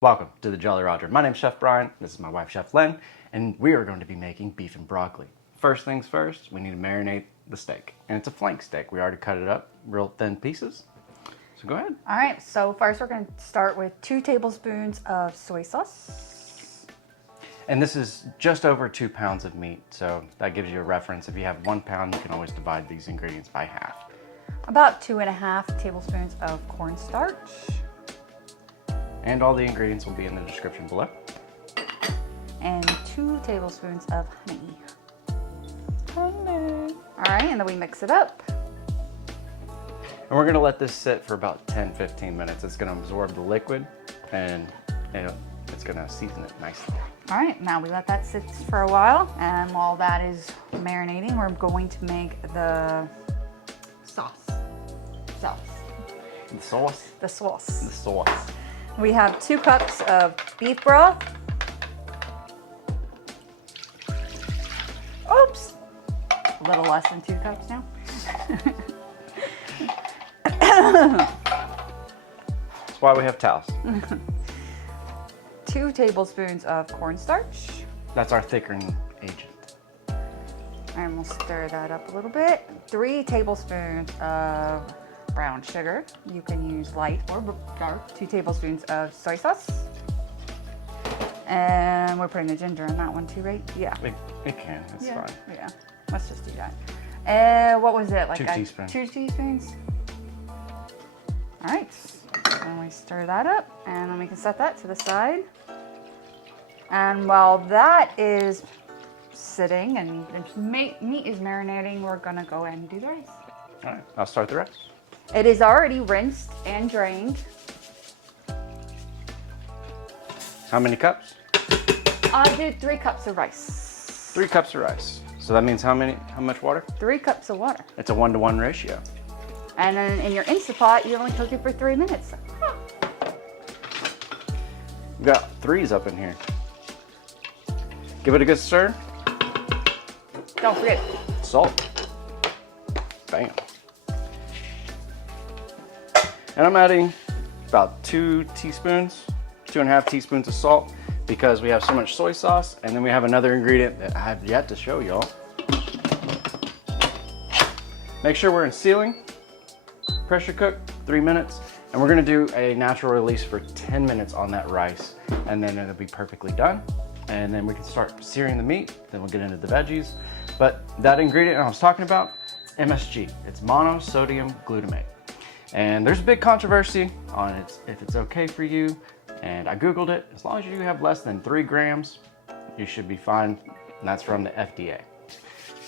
Welcome to the Jolly Roger. My name's Chef Brian, this is my wife Chef Len, and we are going to be making beef and broccoli. First things first, we need to marinate the steak. And it's a flank steak. We already cut it up real thin pieces. So go ahead. All right, so first we're going to start with 2 tablespoons of soy sauce. And this is just over 2 pounds of meat, so that gives you a reference. If you have 1 pound, you can always divide these ingredients by half. About 2.5 tablespoons of cornstarch. And all the ingredients will be in the description below. And 2 tablespoons of honey. All right, and then we mix it up. And we're gonna let this sit for about 10-15 minutes. It's gonna absorb the liquid and it's gonna season it nicely. All right, now we let that sit for a while. And while that is marinating, we're going to make the sauce. The sauce? The sauce. The sauce. We have 2 cups of beef broth. Oops, a little less than 2 cups now. That's why we have towels. 2 tablespoons of cornstarch. That's our thickening agent. And we'll stir that up a little bit. 3 tablespoons of brown sugar. You can use light or dark. 2 tablespoons of soy sauce. And we're putting the ginger in that one too, right? Yeah. It can, it's fine. Yeah, let's just do that. And what was it? Like 2 teaspoons. 2 teaspoons? All right, and we stir that up and then we can set that to the side. And while that is sitting and the meat is marinating, we're gonna go ahead and do the rice. All right, I'll start the rest. It is already rinsed and drained. How many cups? I did 3 cups of rice. 3 cups of rice. So that means how much water? 3 cups of water. It's a 1-to-1 ratio. And then in your Instant Pot, you only cook it for 3 minutes. We've got 3s up in here. Give it a good stir. Don't forget Salt. Bam. And I'm adding about 2 teaspoons, 2.5 teaspoons of salt because we have so much soy sauce. And then we have another ingredient that I have yet to show y'all. Make sure we're in sealing. Pressure cook 3 minutes. And we're gonna do a natural release for 10 minutes on that rice. And then it'll be perfectly done. And then we can start searing the meat. Then we'll get into the veggies. But that ingredient I was talking about, it's MSG. It's monosodium glutamate. And there's a big controversy on if it's okay for you. And I Googled it. As long as you have less than 3 grams, you should be fine. And that's from the FDA.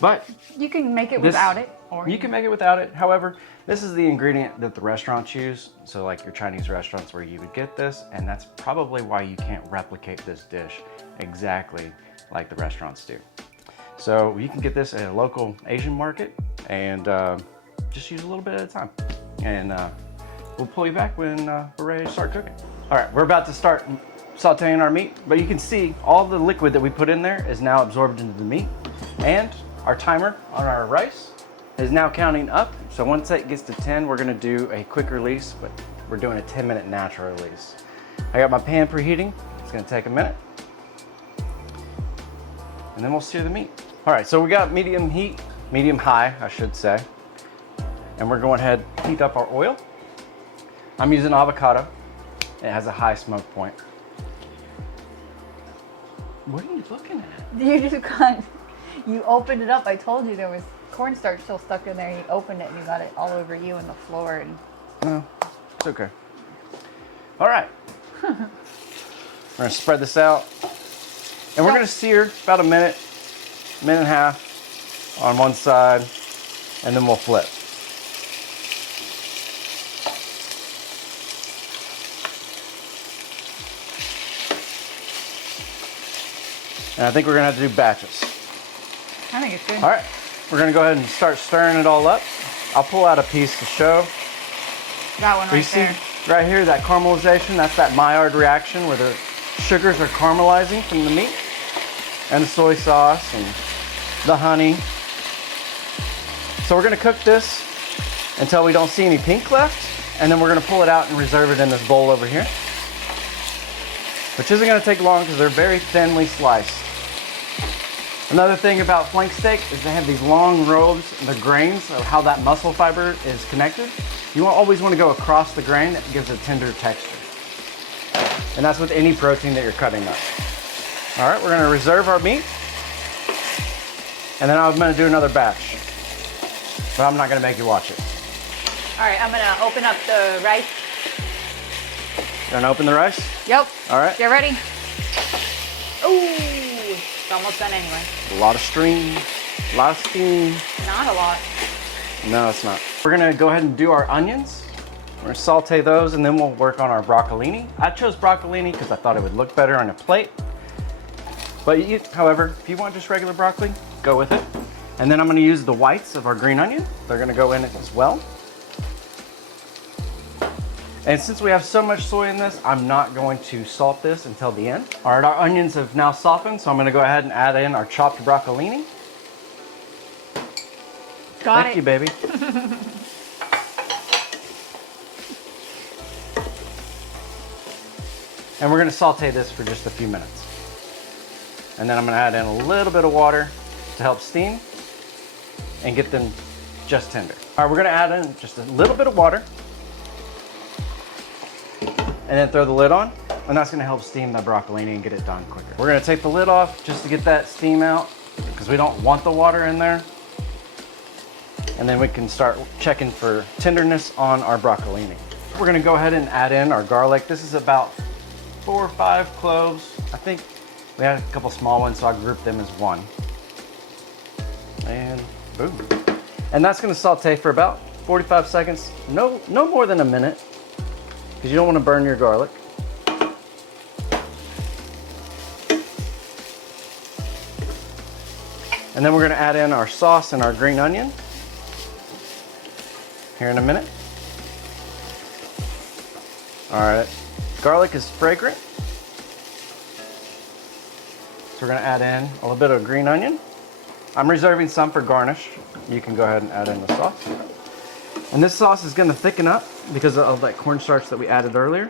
But you can make it without it. Or you can make it without it. However, this is the ingredient that the restaurants use. So like your Chinese restaurants where you would get this. And that's probably why you can't replicate this dish exactly like the restaurants do. So you can get this at a local Asian market and just use a little bit at a time. And we'll pull you back when we're ready to start cooking. All right, we're about to start sauteing our meat, but you can see all the liquid that we put in there is now absorbed into the meat. And our timer on our rice is now counting up. So once it gets to 10, we're gonna do a quick release, but we're doing a 10-minute natural release. I got my pan preheating. It's gonna take a minute. And then we'll sear the meat. All right, so we got medium heat, medium high, I should say. And we're going ahead and heat up our oil. I'm using avocado. It has a high smoke point. What are you looking at? you just got, you opened it up. I told you there was cornstarch still stuck in there. You opened it and you got it all over you and the floor. And No, it's okay. All right. We're gonna spread this out. And we're gonna sear about a minute, minute and a half on one side, and then we'll flip. And I think we're gonna have to do batches. I think it's good. All right, we're gonna go ahead and start stirring it all up. I'll pull out a piece to show. That one You right see there. right here, that caramelization, that's that Maillard reaction where the sugars are caramelizing from the meat and the soy sauce and the honey. So we're gonna cook this until we don't see any pink left, and then we're gonna pull it out and reserve it in this bowl over here. which isn't gonna take long because they're very thinly sliced. Another thing about flank steak is they have these long rows, the grains of how that muscle fiber is connected. You always want to go across the grain. That gives a tender texture. And that's with any protein that you're cutting up. All right, we're gonna reserve our meat. And then I'm gonna do another batch. But I'm not gonna make you watch it. All right, I'm gonna open up the rice. You're gonna open the rice? Yep. All right. Get ready. Ooh, it's almost done anyway. A lot of steam. Not a lot. No, it's not. We're gonna go ahead and do our onions. We're gonna saute those and then we'll work on our broccolini. I chose broccolini because I thought it would look better on a plate. But however, if you want just regular broccoli, go with it. And then I'm gonna use the whites of our green onion. They're gonna go in it as well. And since we have so much soy in this, I'm not going to salt this until the end. All right, our onions have now softened, so I'm gonna go ahead and add in our chopped broccolini. Thank you, baby. And we're gonna saute this for just a few minutes. And then I'm gonna add in a little bit of water to help steam and get them just tender. All right, we're gonna add in just a little bit of water and then throw the lid on, and that's gonna help steam the broccolini and get it done quicker. We're gonna take the lid off just to get that steam out because we don't want the water in there. And then we can start checking for tenderness on our broccolini. We're gonna go ahead and add in our garlic. This is about 4 or 5 cloves. I think we had a couple small ones, so I grouped them as one. And boom. And that's gonna saute for about 45 seconds, no more than a minute, because you don't wanna burn your garlic. And then we're gonna add in our sauce and our green onion here in a minute. All right, garlic is fragrant. So we're gonna add in a little bit of green onion. I'm reserving some for garnish. You can go ahead and add in the sauce. And this sauce is gonna thicken up because of that cornstarch that we added earlier.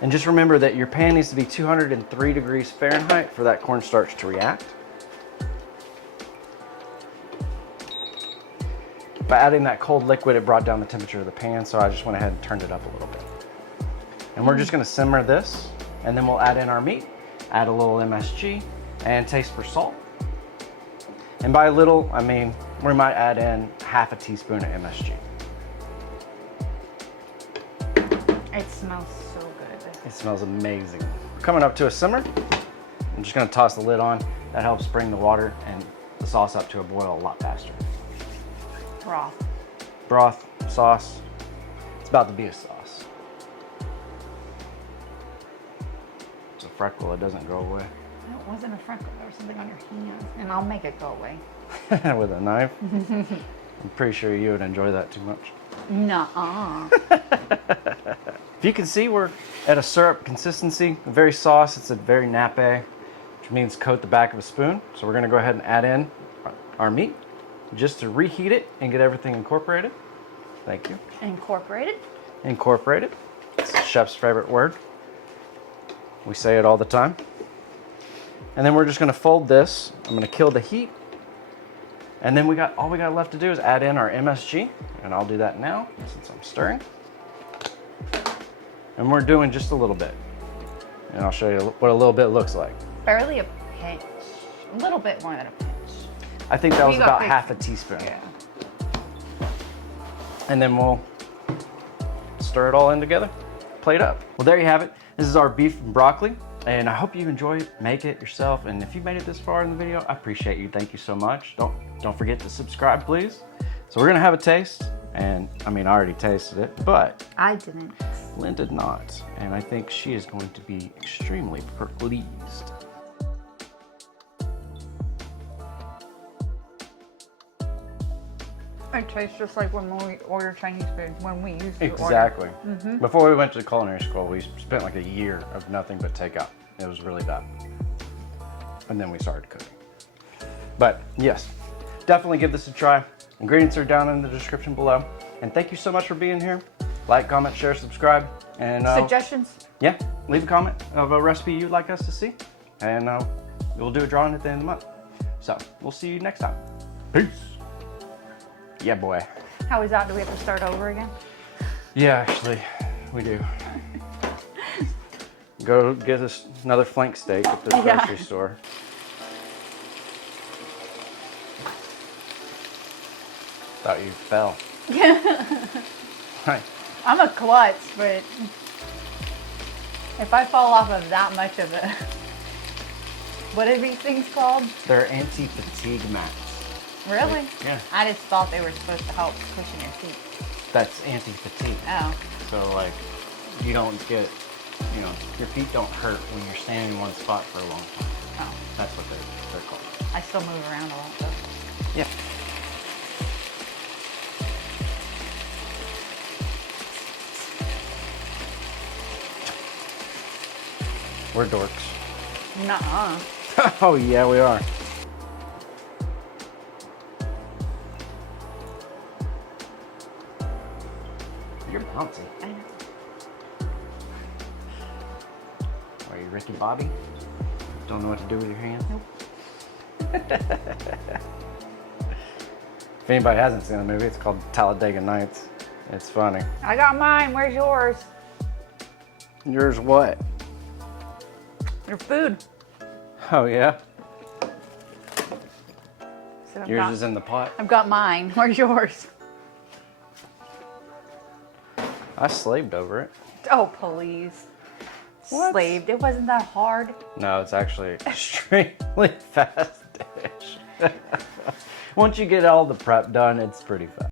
And just remember that your pan needs to be 203 degrees Fahrenheit for that cornstarch to react. By adding that cold liquid, it brought down the temperature of the pan, so I just went ahead and turned it up a little bit. And we're just gonna simmer this, and then we'll add in our meat, add a little MSG, and taste for salt. And by little, I mean, we might add in half a teaspoon of MSG. It smells so good. It smells amazing. We're coming up to a simmer. I'm just gonna toss the lid on. That helps bring the water and the sauce up to a boil a lot faster. Broth, sauce. It's about to be a sauce. It's a freckle, it doesn't go away. It wasn't a freckle, there was something on your hand. And I'll make it go away. With a knife? I'm pretty sure you would enjoy that too much. Nuh-uh. If you can see, we're at a syrup consistency, a very sauce. It's a very nappe, which means coat the back of a spoon. So we're gonna go ahead and add in our meat just to reheat it and get everything incorporated. Thank you. Incorporated? Incorporated. It's the chef's favorite word. We say it all the time. And then we're just gonna fold this. I'm gonna kill the heat. And then all we got left to do is add in our MSG, and I'll do that now since I'm stirring. And we're doing just a little bit. And I'll show you what a little bit looks like. Barely a pinch. A little bit more than a pinch. I think that was about half a teaspoon. Yeah. And then we'll stir it all in together, plate up. Well, there you have it. This is our beef and broccoli, and I hope you enjoy it. Make it yourself, and if you made it this far in the video, I appreciate you. Thank you so much. Don't forget to subscribe, please. So we're gonna have a taste, and I mean, I already tasted it, but I didn't. Lynn did not, and I think she is going to be extremely pleased. It tastes just like when we order Chinese food, when we used to Exactly. order. Before we went to culinary school, we spent like a year of nothing but takeout. It was really bad. And then we started cooking. But yes, definitely give this a try. Ingredients are down in the description below. And thank you so much for being here. Like, comment, share, subscribe. And Suggestions? yeah, leave a comment of a recipe you'd like us to see, and we'll do a drawing at the end of the month. So we'll see you next time. Peace. Yeah, boy. How is that? Do we have to start over again? Yeah, actually, we do. Go get us another flank steak at the grocery store. Thought you fell. Right. I'm a klutz, but if I fall off of that much of it, what are these things called? They're anti-fatigue mats. Really? Yeah. I just thought they were supposed to help cushion your feet. That's anti-fatigue. Oh. So like, you don't get, you know, your feet don't hurt when you're standing in one spot for a long time. Oh. That's what they're called. I still move around a lot though. Yeah. We're dorks. Nuh-uh. Oh yeah, we are. You're bouncy. I know. Are you Ricky Bobby? Don't know what to do with your hands? Nope. If anybody hasn't seen the movie, it's called Talladega Nights. It's funny. I got mine. Where's yours? Yours what? Your food. Oh yeah? So Yours is in the pot? I've got mine. Where's yours? I slaved over it. Oh, please. What? Slaved. It wasn't that hard. No, it's actually extremely fast dish. Once you get all the prep done, it's pretty fast.